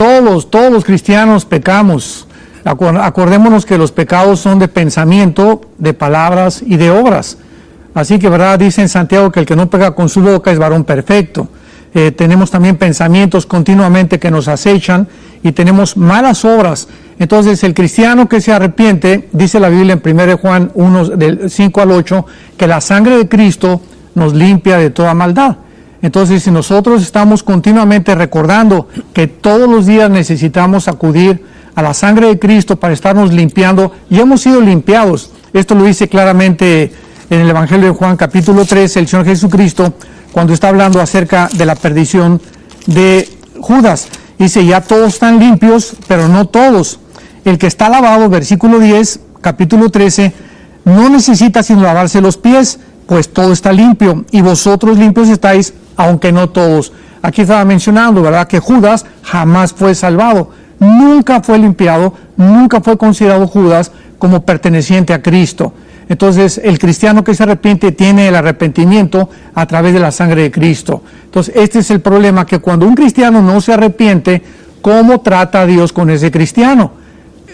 Todos los cristianos pecamos. Acordémonos que los pecados son de pensamiento, de palabras y de obras. Así que, ¿verdad? Dice en Santiago que el que no peca con su boca es varón perfecto. Tenemos también pensamientos continuamente que nos acechan y tenemos malas obras. Entonces, el cristiano que se arrepiente, dice la Biblia en 1 Juan 1, del 5 al 8, que la sangre de Cristo nos limpia de toda maldad. Entonces, si nosotros estamos continuamente recordando que todos los días necesitamos acudir a la sangre de Cristo para estarnos limpiando, y hemos sido limpiados. Esto lo dice claramente en el Evangelio de Juan, capítulo 3, el Señor Jesucristo, cuando está hablando acerca de la perdición de Judas. Dice, ya todos están limpios, pero no todos. El que está lavado, versículo 10, capítulo 13, no necesita sino lavarse los pies, pues todo está limpio, y vosotros limpios estáis, aunque no todos. Aquí estaba mencionando, ¿verdad?, que Judas jamás fue salvado, nunca fue limpiado, nunca fue considerado Judas como perteneciente a Cristo. Entonces, el cristiano que se arrepiente tiene el arrepentimiento a través de la sangre de Cristo. Entonces, este es el problema, que cuando un cristiano no se arrepiente, ¿cómo trata a Dios con ese cristiano?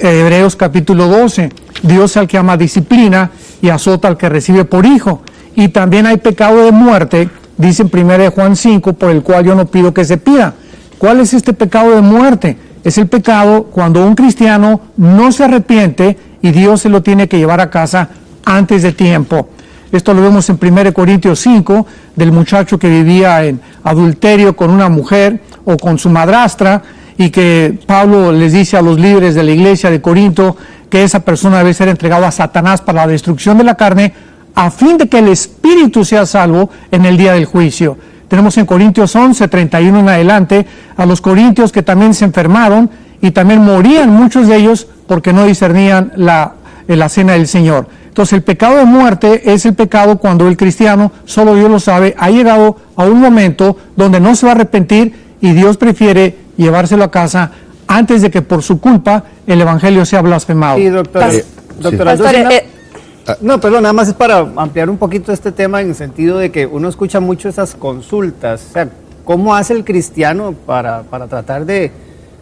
Hebreos capítulo 12, Dios al que ama disciplina y azota al que recibe por hijo. Y también hay pecado de muerte, dice en 1 Juan 5, por el cual yo no pido que se pida. ¿Cuál es este pecado de muerte? Es el pecado cuando un cristiano no se arrepiente y Dios se lo tiene que llevar a casa antes de tiempo. Esto lo vemos en 1 Corintios 5, del muchacho que vivía en adulterio con una mujer o con su madrastra, y que Pablo les dice a los líderes de la iglesia de Corinto que esa persona debe ser entregada a Satanás para la destrucción de la carne, a fin de que el espíritu sea salvo en el día del juicio. Tenemos en Corintios 11, 31 en adelante, a los corintios que también se enfermaron y también morían muchos de ellos porque no discernían la cena del Señor. Entonces, el pecado de muerte es el pecado cuando el cristiano, solo Dios lo sabe, ha llegado a un momento donde no se va a arrepentir y Dios prefiere llevárselo a casa antes de que por su culpa el evangelio sea blasfemado. Sí, doctora. No, perdón, nada más es para ampliar un poquito este tema en el sentido de que uno escucha mucho esas consultas. O sea, ¿cómo hace el cristiano para tratar de,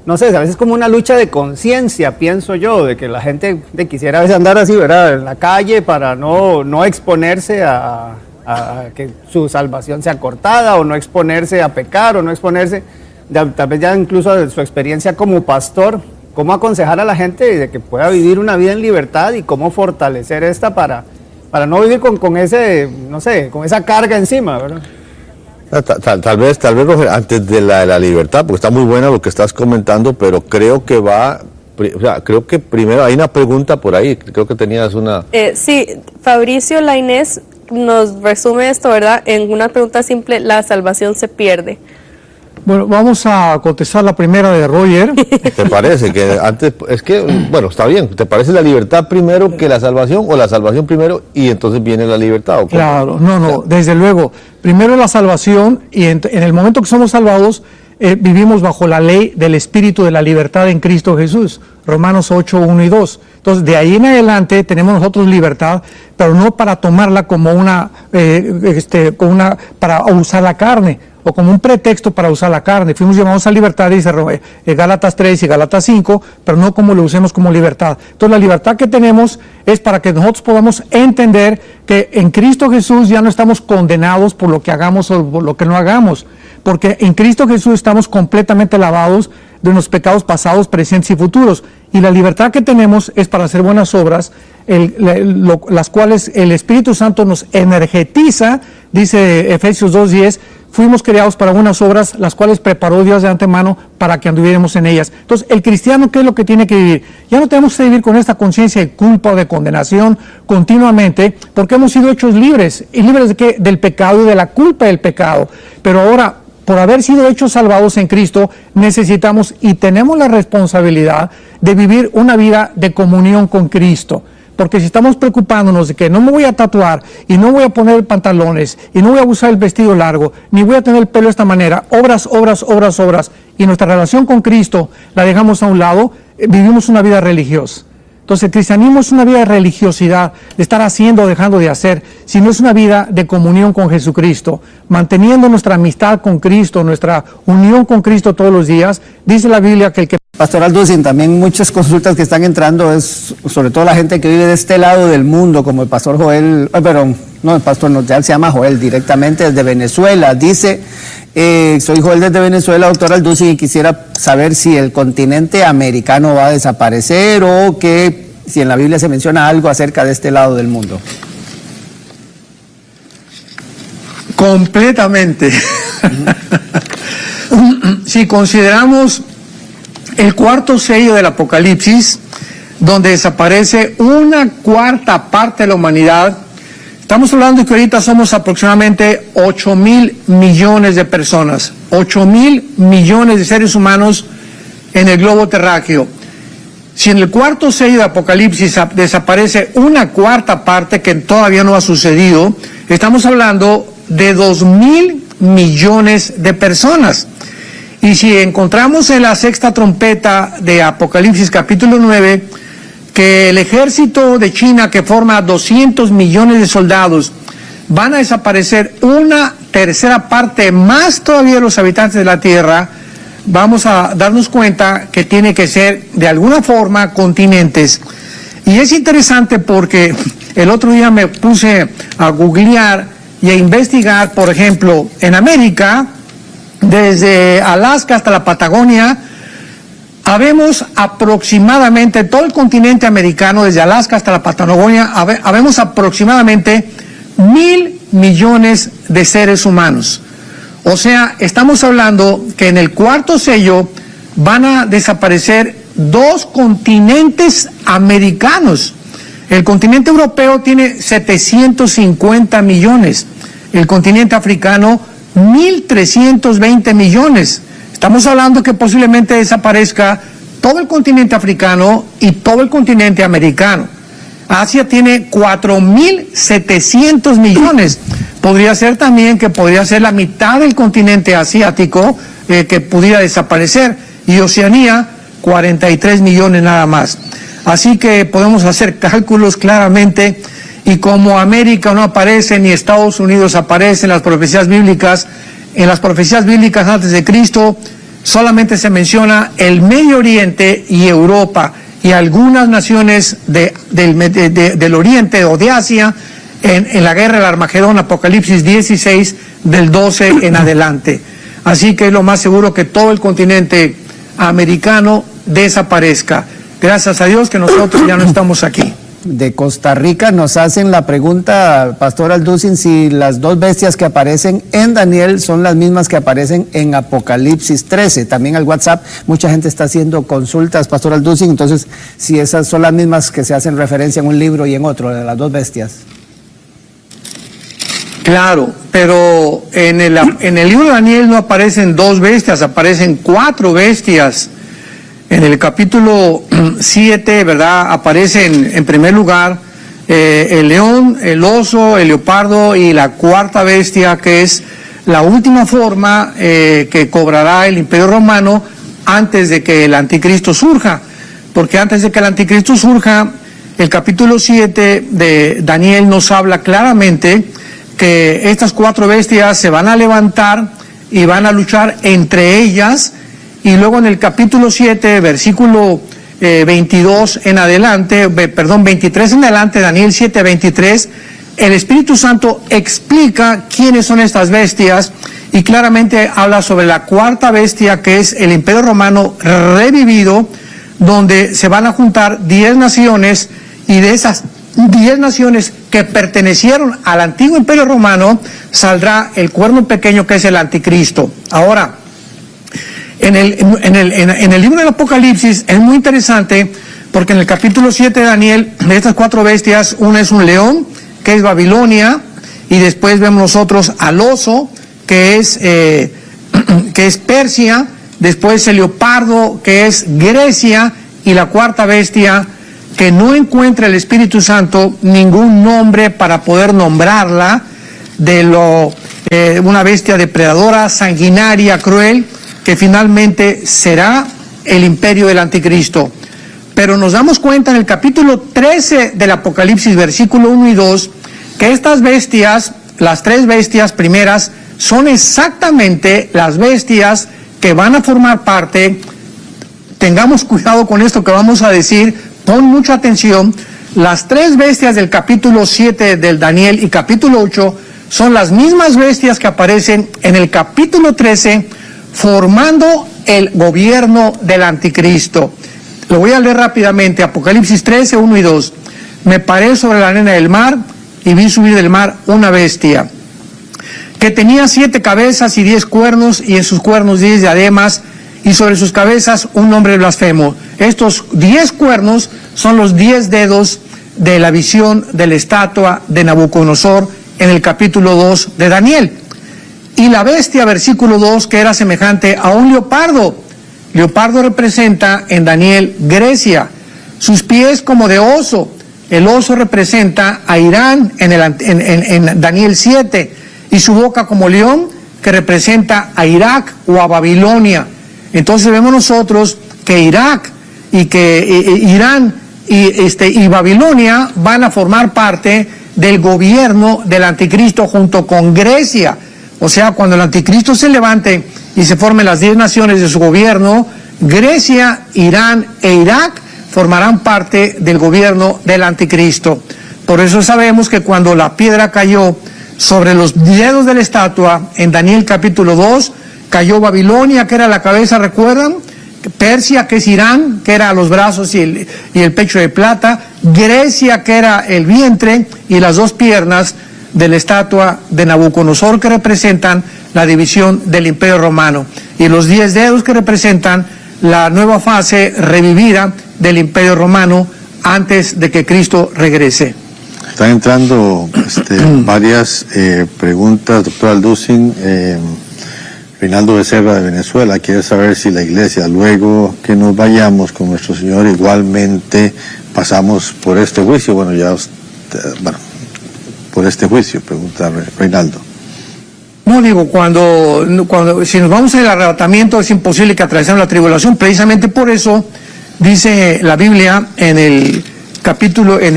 no sé, a veces como una lucha de conciencia, pienso yo, de que la gente quisiera a veces andar así, ¿verdad?, en la calle para no exponerse a que su salvación sea cortada, o no exponerse a pecar, o no exponerse, tal vez ya incluso de su experiencia como pastor, cómo aconsejar a la gente de que pueda vivir una vida en libertad y cómo fortalecer esta para no vivir con ese, no sé, con esa carga encima, ¿verdad? Tal vez, antes de la libertad, porque está muy buena lo que estás comentando, pero creo que creo que primero hay una pregunta por ahí, creo que tenías una... Sí, Fabricio Lainez nos resume esto, ¿verdad?, en una pregunta simple: la salvación se pierde. Bueno, vamos a contestar la primera de Roger. ¿Te parece que antes, es que, bueno, está bien, ¿te parece la libertad primero que la salvación, o la salvación primero y entonces viene la libertad? ¿O claro, no, desde luego. Primero la salvación, y en el momento que somos salvados, vivimos bajo la ley del Espíritu de la libertad en Cristo Jesús, Romanos 8, 1 y 2. Entonces, de ahí en adelante tenemos nosotros libertad, pero no para tomarla como para usar la carne, o como un pretexto para usar la carne. Fuimos llamados a libertad, dice Gálatas 3 y Gálatas 5, pero no como lo usemos como libertad. Entonces, la libertad que tenemos es para que nosotros podamos entender que en Cristo Jesús ya no estamos condenados por lo que hagamos o por lo que no hagamos, porque en Cristo Jesús estamos completamente lavados de los pecados pasados, presentes y futuros. Y la libertad que tenemos es para hacer buenas obras, las cuales el Espíritu Santo nos energetiza, dice Efesios 2:10, fuimos creados para buenas obras, las cuales preparó Dios de antemano para que anduviéramos en ellas. Entonces, el cristiano, ¿qué es lo que tiene que vivir? Ya no tenemos que vivir con esta conciencia de culpa o de condenación continuamente, porque hemos sido hechos libres. ¿Y libres de qué? Del pecado y de la culpa del pecado. Pero ahora, por haber sido hechos salvados en Cristo, necesitamos y tenemos la responsabilidad de vivir una vida de comunión con Cristo. Porque si estamos preocupándonos de que no me voy a tatuar y no voy a poner pantalones y no voy a usar el vestido largo, ni voy a tener el pelo de esta manera, obras, y nuestra relación con Cristo la dejamos a un lado, vivimos una vida religiosa. Entonces el cristianismo es una vida de religiosidad, de estar haciendo o dejando de hacer, sino es una vida de comunión con Jesucristo, manteniendo nuestra amistad con Cristo, nuestra unión con Cristo todos los días. Dice la Biblia que el que... Pastor Alducin, también muchas consultas que están entrando es sobre todo la gente que vive de este lado del mundo, como el pastor Joel, el pastor no, ya se llama Joel directamente desde Venezuela. Dice, soy Joel desde Venezuela, doctor Alducin, y quisiera saber si el continente americano va a desaparecer o que si en la Biblia se menciona algo acerca de este lado del mundo. Completamente. Si consideramos el cuarto sello del Apocalipsis, donde desaparece una cuarta parte de la humanidad, estamos hablando de que ahorita somos aproximadamente 8,000 millones de personas, 8,000 millones de seres humanos en el globo terráqueo. Si en el cuarto sello de Apocalipsis desaparece una cuarta parte, que todavía no ha sucedido, estamos hablando de 2,000 millones de personas. Y si encontramos en la sexta trompeta de Apocalipsis capítulo 9, que el ejército de China, que forma 200 millones de soldados, van a desaparecer una tercera parte más todavía de los habitantes de la Tierra, vamos a darnos cuenta que tiene que ser de alguna forma continentes. Y es interesante porque el otro día me puse a googlear y a investigar, por ejemplo, en América, desde Alaska hasta la Patagonia, habemos aproximadamente, todo el continente americano, desde Alaska hasta la Patagonia, habemos aproximadamente 1,000 millones de seres humanos. O sea, estamos hablando que en el cuarto sello van a desaparecer 2 continentes americanos. El continente europeo tiene 750 millones, el continente africano 1,320 millones. Estamos hablando que posiblemente desaparezca todo el continente africano y todo el continente americano. Asia tiene 4,700 millones. Podría ser también que podría ser la mitad del continente asiático que pudiera desaparecer. Y Oceanía, 43 millones nada más. Así que podemos hacer cálculos claramente. Y como América no aparece, ni Estados Unidos aparece en las profecías bíblicas antes de Cristo, solamente se menciona el Medio Oriente y Europa y algunas naciones del Oriente o de Asia en la guerra del Armagedón, Apocalipsis 16, del 12 en adelante. Así que es lo más seguro que todo el continente americano desaparezca. Gracias a Dios que nosotros ya no estamos aquí. De Costa Rica nos hacen la pregunta, Pastor Alducin, si las 2 bestias que aparecen en Daniel son las mismas que aparecen en Apocalipsis 13. También al WhatsApp mucha gente está haciendo consultas, Pastor Alducin, entonces si esas son las mismas que se hacen referencia en un libro y en otro, de las 2 bestias. Claro, pero en el libro de Daniel no aparecen 2 bestias, aparecen 4 bestias. En el capítulo 7, ¿verdad? Aparecen en primer lugar el león, el oso, el leopardo y la cuarta bestia, que es la última forma que cobrará el Imperio Romano antes de que el anticristo surja. Porque antes de que el anticristo surja, el capítulo 7 de Daniel nos habla claramente que estas 4 bestias se van a levantar y van a luchar entre ellas. Y luego en el capítulo 7, versículo 23 en adelante, Daniel 7, 23, el Espíritu Santo explica quiénes son estas bestias y claramente habla sobre la cuarta bestia, que es el Imperio Romano revivido, donde se van a juntar 10 naciones, y de esas 10 naciones que pertenecieron al antiguo Imperio Romano saldrá el cuerno pequeño, que es el anticristo. Ahora, en el libro del Apocalipsis es muy interesante porque en el capítulo 7 de Daniel, de estas 4 bestias, una es un león, que es Babilonia, y después vemos nosotros al oso, que es Persia, después el leopardo, que es Grecia, y la cuarta bestia, que no encuentra el Espíritu Santo ningún nombre para poder nombrarla, una bestia depredadora, sanguinaria, cruel, que finalmente será el imperio del anticristo. Pero nos damos cuenta en el capítulo 13 del Apocalipsis, versículo 1 y 2, que estas bestias, las 3 bestias primeras, son exactamente las bestias que van a formar parte. Tengamos cuidado con esto que vamos a decir, pon mucha atención. Las 3 bestias del capítulo 7 del Daniel y capítulo 8 son las mismas bestias que aparecen en el capítulo 13, formando el gobierno del anticristo. Lo voy a leer rápidamente. Apocalipsis 13, 1 y 2. Me paré sobre la arena del mar y vi subir del mar una bestia que tenía 7 cabezas y 10 cuernos, y en sus cuernos 10 diademas, y sobre sus cabezas un nombre blasfemo. Estos 10 cuernos son los 10 dedos de la visión de la estatua de Nabucodonosor en el capítulo 2 de Daniel. Y la bestia, versículo 2, que era semejante a un leopardo. Leopardo representa en Daniel Grecia. Sus pies como de oso. El oso representa a Irán en Daniel 7. Y su boca como león, que representa a Irak o a Babilonia. Entonces vemos nosotros que Irak y que Irán y Babilonia van a formar parte del gobierno del anticristo junto con Grecia. O sea, cuando el anticristo se levante y se formen las 10 naciones de su gobierno, Grecia, Irán e Irak formarán parte del gobierno del anticristo. Por eso sabemos que cuando la piedra cayó sobre los dedos de la estatua, en Daniel capítulo 2, cayó Babilonia, que era la cabeza, ¿recuerdan? Persia, que es Irán, que era los brazos y el pecho de plata, Grecia, que era el vientre y las 2 piernas de la estatua de Nabucodonosor, que representan la división del Imperio Romano, y los 10 dedos que representan la nueva fase revivida del Imperio Romano antes de que Cristo regrese. Están entrando varias preguntas, doctor Alducin. Reinaldo Becerra de Venezuela quiere saber si la iglesia, luego que nos vayamos con nuestro Señor, igualmente pasamos por este juicio. Por este juicio, pregunta Reinaldo. No, digo, si nos vamos al arrebatamiento es imposible que atravesemos la tribulación. Precisamente por eso dice la Biblia en el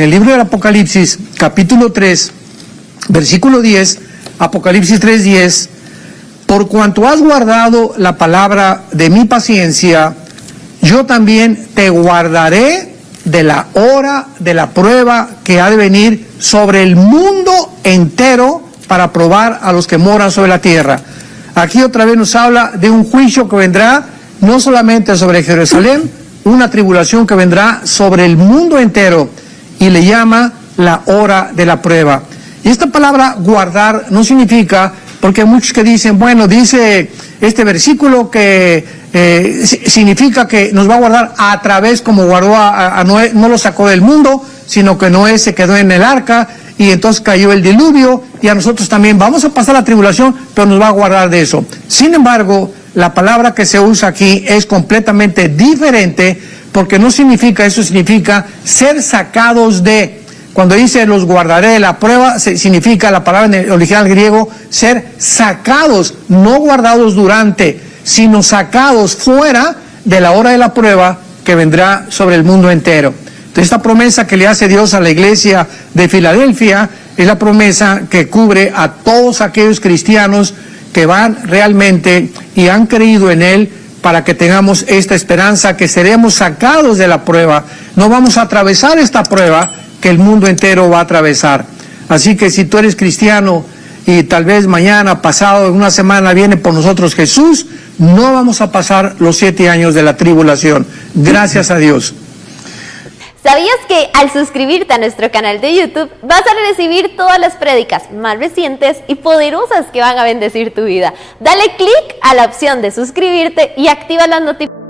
libro del Apocalipsis, capítulo 3, versículo 10, Apocalipsis 3:10, por cuanto has guardado la palabra de mi paciencia, yo también te guardaré de la hora de la prueba que ha de venir sobre el mundo entero para probar a los que moran sobre la tierra. Aquí otra vez nos habla de un juicio que vendrá no solamente sobre Jerusalén, una tribulación que vendrá sobre el mundo entero, y le llama la hora de la prueba. Y esta palabra guardar no significa, porque hay muchos que dicen, bueno, dice este versículo que significa que nos va a guardar a través, como guardó a Noé, no lo sacó del mundo, sino que Noé se quedó en el arca y entonces cayó el diluvio, y a nosotros también vamos a pasar la tribulación, pero nos va a guardar de eso. Sin embargo, la palabra que se usa aquí es completamente diferente, porque no significa, eso significa ser sacados de. Cuando dice los guardaré de la prueba, significa la palabra en el original griego, ser sacados, no guardados durante, sino sacados fuera de la hora de la prueba que vendrá sobre el mundo entero. Entonces, esta promesa que le hace Dios a la iglesia de Filadelfia es la promesa que cubre a todos aquellos cristianos que van realmente y han creído en Él, para que tengamos esta esperanza que seremos sacados de la prueba. No vamos a atravesar esta prueba que el mundo entero va a atravesar. Así que si tú eres cristiano y tal vez mañana, pasado, en una semana viene por nosotros Jesús, no vamos a pasar los 7 años de la tribulación. Gracias a Dios. ¿Sabías que al suscribirte a nuestro canal de YouTube vas a recibir todas las prédicas más recientes y poderosas que van a bendecir tu vida? Dale clic a la opción de suscribirte y activa las notificaciones.